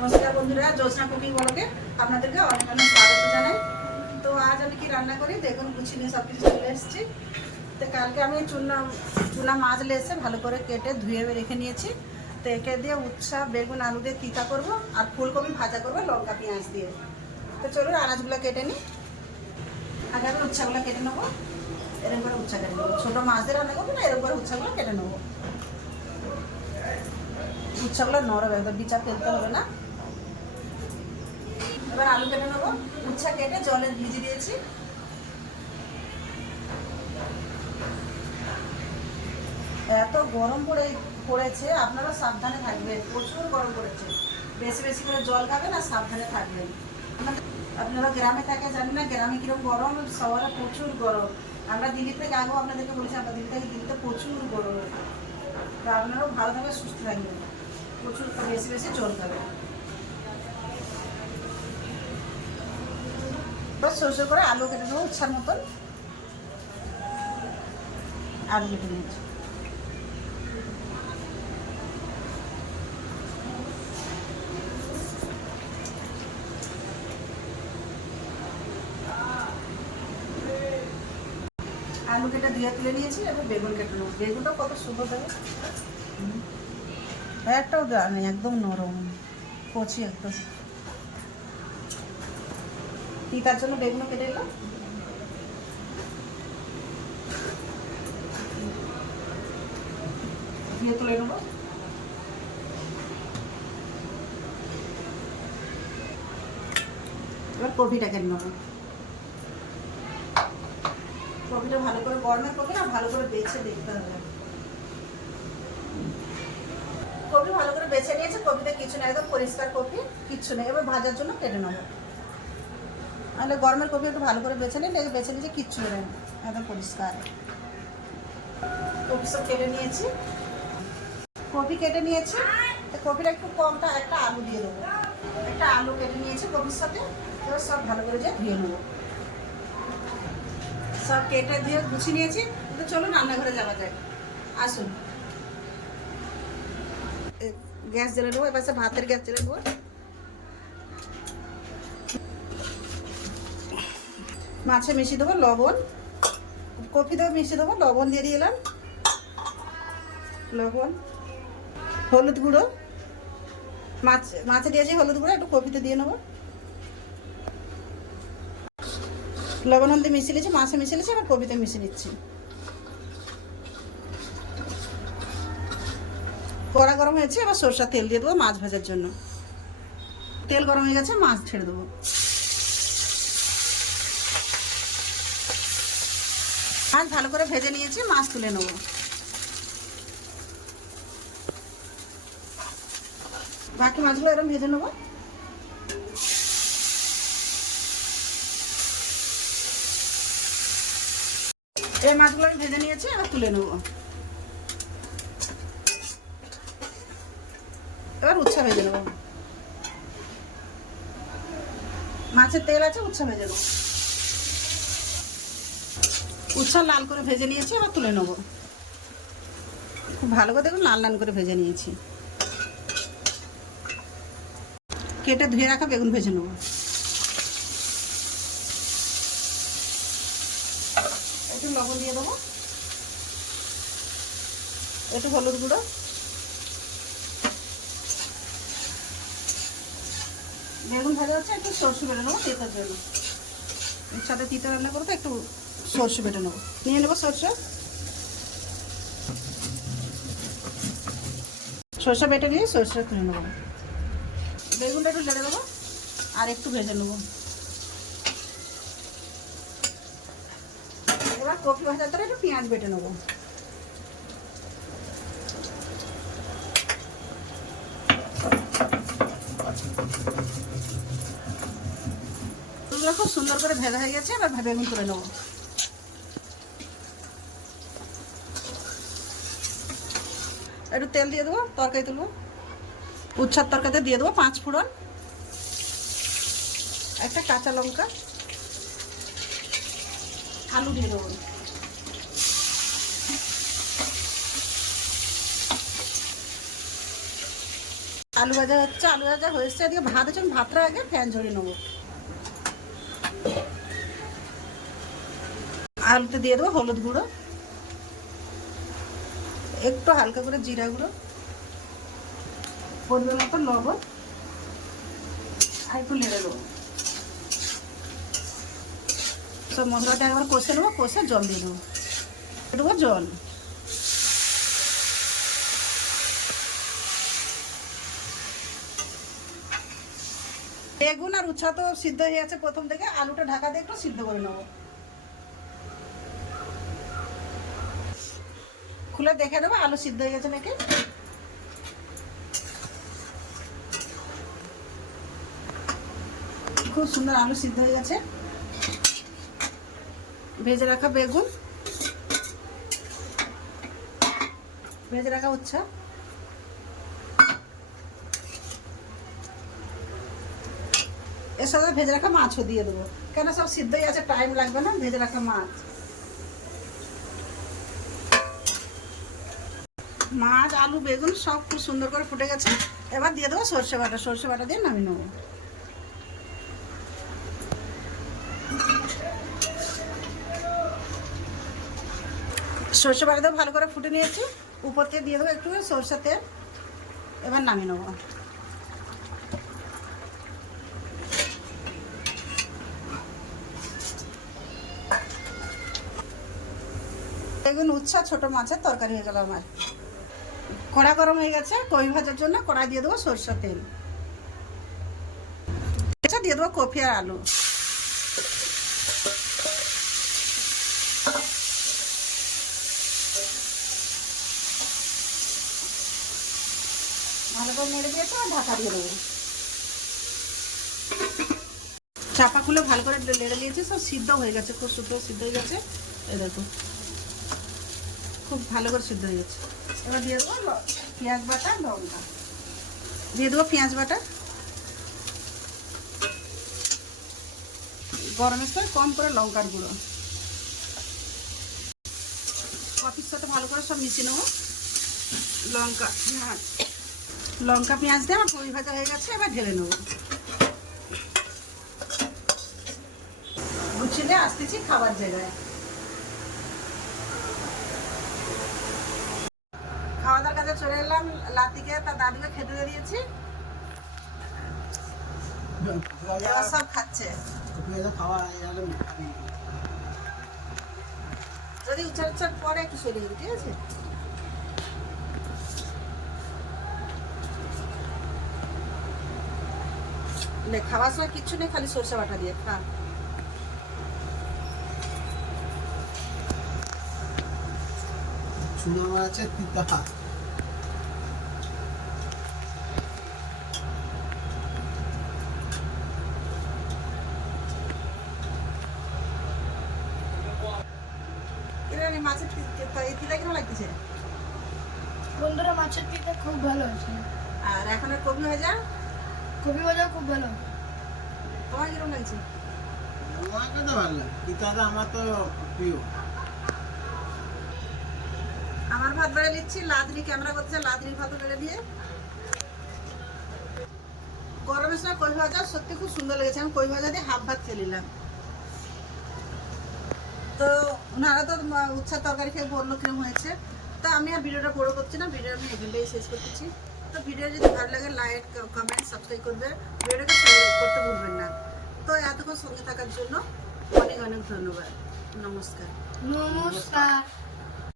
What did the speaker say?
নমস্কার বন্ধুরা, জ্যোৎস্না কুকিং বড়কে আপনাদেরকে অনেক অনেক স্বাগত জানাই। তো আজ আমি কি রান্না করি? দেখুন গুছিয়ে নিয়ে সব কিছু চলে এসেছি। তো কালকে আমি চুনা চুনা মাছ এসে ভালো করে কেটে ধুয়ে রেখে নিয়েছি। তো একে দিয়ে উচ্ছা বেগুন, আলু দিয়ে তিতা করব আর ফুলকপি ভাজা করব লঙ্কা, পেঁয়াজ দিয়ে। তো চলুন, আনাজগুলো কেটে নিই। আগে আমি উচ্ছাগুলো কেটে নেব। এরকম করে উচ্ছা কেটে নেব। ছোটো মাছ দিয়ে রান্না করব না, এরকম করে উচ্ছাগুলো কেটে নেব। উচ্ছাগুলো নরম একদম বিচার ফেলতে হবে না। এবার আলু কেটে নেব। উচ্ছা কেটে জলে ভিজিয়ে দিয়েছি। এত গরম পড়ে, পড়েছে, আপনারা সাবধানে থাকবেন। প্রচুর গরম পড়েছে। বেশি বেশি করে জল খাবেন আর সাবধানে থাকবেন। আপনারা গ্রামে থাকে জানেন না গ্রামে কীরকম গরম, শহরে প্রচুর গরম। আমরা দিল্লি থেকে আগেও আপনাদেরকে বলেছি, আমরা দিল্লি থেকে দিল্লিতে প্রচুর গরম। তো আপনারাও ভালো থাকবেন, সুস্থ থাকবেন। প্রচুর, বেশি বেশি জল খাবেন। এবার সরষে করে আলু কেটে নেব উচ্ছার মতন। আলু কেটে নিয়েছি। আলু কেটে ধুয়ে তুলে নিয়েছি, এবার বেগুন কেটে নেব। বেগুনটা কত সুন্দর দেবে একটাও দেওয়া নেই, একদম নরম, কচি একদম। তিতার জন্য বেগুনও কেটে এলো। দিয়ে তুলে নেব। এবার কপিটা কেটে নেব। কপিটা ভালো করে গরমের কপি না, ভালো করে বেছে দেখতে হবে। কপি ভালো করে বেছে নিয়েছে কপিটা কিছু নেই, একদম পরিষ্কার কপি, কিচ্ছু নেই। এবার ভাজার জন্য কেটে নেব। তাহলে গরমের কপি একটু ভালো করে বেছে নিন বেছে নিয়েছি কিচ্ছু নেই একদম পরিষ্কার। কপি সব কেটে নিয়েছি। কপি কেটে নিয়েছি। তো কপিটা একটু কমটা একটা আলু দিয়ে দেবো। একটা আলু কেটে নিয়েছি কপির সাথে। এবার সব ভালো করে যে ধুয়ে নেব। সব কেটে দিয়ে গুছিয়ে নিয়েছি। তো চলুন রান্নাঘরে যাওয়া যায় আসুন। গ্যাস জ্বেলে নেব এবার ভাতের গ্যাস জ্বেলে নেব। মাছে মিশিয়ে দেবো, লবণ। কপিতেও মিশিয়ে দেবো, লবণ দিয়ে দিলাম লবণ, হলুদ গুঁড়ো। মাছ, মাছে দিয়েছি হলুদ গুঁড়ো, একটু কপিতে দিয়ে নেব। লবণ, হলদি মিশিয়ে নিয়েছি, মাছে মিশিয়ে নিয়েছি এবার কপিতে মিশিয়ে নিচ্ছি। কড়া গরম হয়েছে, এবার সরষার তেল দিয়ে দেবো মাছ ভাজার জন্য। তেল গরম হয়ে গেছে, মাছ ছেড়ে দেবো। মাছ ভালো করে ভেজে নিয়েছি, মাছ তুলে নেব। বাকি মাছগুলো এরকম ভেজে নেব। এই মাছগুলো আমি ভেজে নিয়েছি, এবার তুলে নেব। এবার উচ্ছা ভেজে নেব। মাছের তেল আছে, উচ্ছা ভেজে নেব। উচ্ছা লাল করে ভেজে নিয়েছি, এবার তুলে নেব। খুব ভালো করে দেখুন, লাল লাল করে ভেজে নিয়েছি। কেটে ধুয়ে রাখা বেগুন ভেজে নেব। একটু লবণ দিয়ে দেবো। একটু হলুদ গুঁড়ো। বেগুন ভাজা হচ্ছে, একটু সরষে বেটে নেব তেতার জন্য এর সাথে তিতা রান্না করব, একটু সরষে বেটে নেব। নিয়ে নেব সরষে। সরষে বেটে নিয়ে সরষে তুলে নেব। বেগুনটা একটু লেড়ে দেবো, আর একটু ভেজে নেব। এবার কপি ভাজার পরে একটু পেঁয়াজ বেটে নেব। খুব সুন্দর করে ভেজা হয়ে গেছে, এবার বেগুন করে নেব। একটু তেল দিয়ে দেবো, তরকারি তুলবো। উচ্ছার তরকারিতে দিয়ে দেবো পাঁচ ফোড়ন, একটা কাঁচা লঙ্কা, আলু দিয়ে দেবো। আলু ভাজা হচ্ছে, আলু ভাজা হয়েছে, এদিকে ভাত হচ্ছে ভাতটা আগে ফ্যান ঝরিয়ে নেব। আলুতে দিয়ে দেবো হলুদ গুঁড়ো। একটু হালকা করে জিরা গুঁড়ো, পরিমাণ মতো লবণ আর একটু নেড়ে দেবো। সব মশলাটা একবার কষে নেব, কষে জল দিয়ে দেবো। দেবো জল। বেগুন আর উচ্ছা তো সিদ্ধ হয়ে গেছে প্রথম থেকে, আলুটা ঢাকা দিয়ে একটু সিদ্ধ করে নেব। খুলে দেখে নেব, আলু সিদ্ধ হয়ে গেছে নাকি? খুব সুন্দর আলু সিদ্ধ হয়ে গেছে। ভেজে রাখা বেগুন। ভেজে রাখা উচ্ছা। এর সাথে ভেজে রাখা মাছও দিয়ে দেবো। কেন সব সিদ্ধই আছে টাইম লাগবে না, ভেজে রাখা মাছ। মাছ, আলু, বেগুন সব খুব সুন্দর করে ফুটে গেছে। এবার দিয়ে দেবো সর্ষে বাটা। সর্ষে বাটা দিয়ে নামিয়ে নেব। সর্ষে বাটা দিয়ে ভালো করে ফুটে নিয়েছি। উপর থেকে দিয়ে দেবো একটু সর্ষে তেল। এবার নামিয়ে নেব। বেগুন উচ্ছা ছোট মাছের তরকারি হয়ে গেল আমার। কড়া গরম হয়ে গেছে কই ভাজার জন্য কড়াই দিয়ে দেবো সরষের তেল। আচ্ছা দিয়ে দেবো কফি আর আলু। ভালো করে নেড়ে দিয়েছে আর ঢাকা দিয়ে দেবো। চাপা খুলে ভালো করে নেড়ে দিয়েছি, সব সিদ্ধ হয়ে গেছে, খুব সুন্দর সিদ্ধ হয়ে গেছে। এই দেখো, খুব ভালো করে সিদ্ধ হয়ে গেছে। এবার দিয়ে দেবো পেঁয়াজ বাটা, লঙ্কা। দিয়ে দেবো পেঁয়াজ বাটা। গরমের সময় কম করে লঙ্কার গুঁড়ো। কফির সাথে ভালো করে সব মিশিয়ে নেব। লঙ্কা পেঁয়াজ লঙ্কা, পেঁয়াজ দিয়ে আমার পরি ভাজা হয়ে গেছে, এবার ঢেলে নেব। গুছিয়ে আসতেছি খাবার জায়গায়। চলে এলাম লাতিকে তার দাদুকে খেতে দিয়ে দিয়েছি। এবার সব খাচ্ছে। যদি উচ্চার উচ্চার পরে একটু দিবি ঠিক আছে? নে, খাওয়ার সময় কিচ্ছু নেই, খালি সরষে বাটা দিয়ে, খা। চুনা মাছের তিতা। রে মাছের তিতা কিরম লাগতেছে? বন্ধুরা মাছের তিতা খুব ভালো আছে আর এখন কবি ভাজা? কপি ভাজা খুব ভালো। তোমার কিরম লাগছে? আমাকে তো ভালো তিতাটা আমার তো প্রিয়। আমার ভাত বেড়ে নিচ্ছি লাদনি ক্যামেরা করছে লাদনির ভাত বেড়ে দিয়ে গরমের সময় কই ভাজা সত্যি খুব সুন্দর লেগেছে। আমি কই ভাজা দিয়ে হাফ ভাত খেয়ে নিলাম। তো ওনারা তো উচ্ছার তরকারি খেয়ে বলল কিরম হয়েছে। তো আমি আর ভিডিওটা বড়ো করছি না, ভিডিও আমি এখানটাই শেষ করতেছি। তো ভিডিও যদি ভালো লাগে লাইক কমেন্ট সাবস্ক্রাইব করবে। ভিডিওটাকে করতে ভুলবেন না। তো এতক্ষণ সঙ্গে থাকার জন্য অনেক অনেক ধন্যবাদ। নমস্কার। নমস্কার।